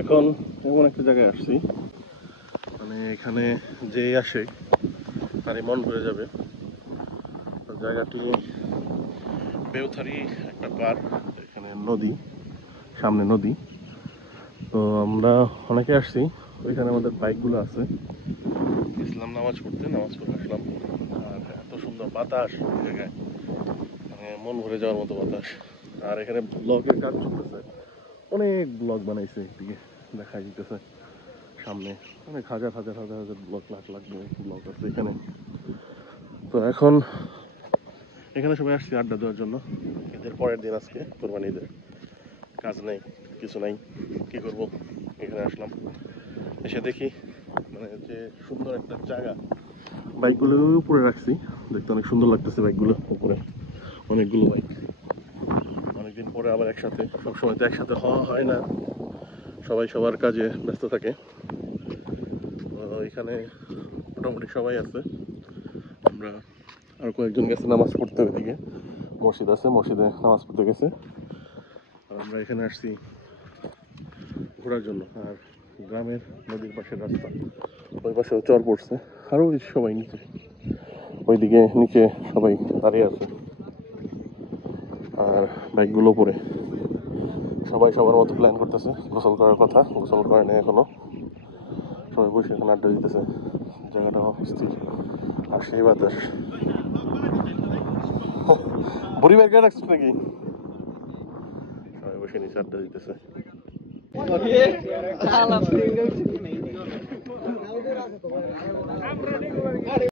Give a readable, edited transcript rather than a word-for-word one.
এখন এমন একটা জায়গায় আসছি, মানে এখানে যে আসে তারই মন ভরে যাবে। জায়গাটি বেউথারি একটা পার্ক, এখানে নদী, সামনে নদী। তো আমরা অনেকে আসছি, ওইখানে আমাদের বাইকগুলো আছে। ইসলাম নামাজ পড়তে, নামাজ পড়ে আসলাম। আর এত সুন্দর বাতাস জায়গায়, মানে মন ভরে যাওয়ার মতো বাতাস। আর এখানে ব্লগের কাজ চলতেছে, অনেক ব্লগ বানাইছে, একদিকে দেখা যেতেছে সামনে অনেক হাজার হাজার হাজার হাজার ব্লগ, লাখ লাখ ব্লগ আছে এখানে। তো এখন এখানে সবাই আসছে আড্ডা দেওয়ার জন্য। ঈদের পরের দিন আজকে, কোরবানি ঈদের, কাজ নেই, কিছু নাই, কি করব, এখানে আসলাম। এসে দেখি মানে যে সুন্দর একটা জায়গা, বাইকগুলো উপরে রাখছি, দেখতে অনেক সুন্দর লাগতেছে বাইকগুলো উপরে, অনেকগুলো বাইক। অনেকদিন পরে আবার একসাথে, সবসময় তো একসাথে হওয়া হয় না, সবাই সবার কাজে ব্যস্ত থাকে। এখানে মোটামুটি সবাই আছে। আমরা আর কয়েকজন গেছে নামাজ পড়তে, ওইদিকে মসজিদ আছে, মসজিদে নামাজ পড়তে গেছে। আর আমরা এখানে আসছি ঘোরার জন্য। আর গ্রামের নদীর পাশের রাস্তা, ওই পাশেও চর পড়ছে, আরও সবাই নিচে, ওইদিকে নিচে সবাই দাঁড়িয়ে আছে। আর বাইকগুলো পরে সবাই সবার মতো প্ল্যান করতেছে গোসল করার কথা, গোসল করে নেই এখনো। সবাই বসে এখানে আড্ডা দিতেছে, জায়গাটা অস্থির। আর সেই বাতাস, বুড়ি বাইক রাখছিস নাকি? সবাই বসে নিচে আড্ডা দিতেছে।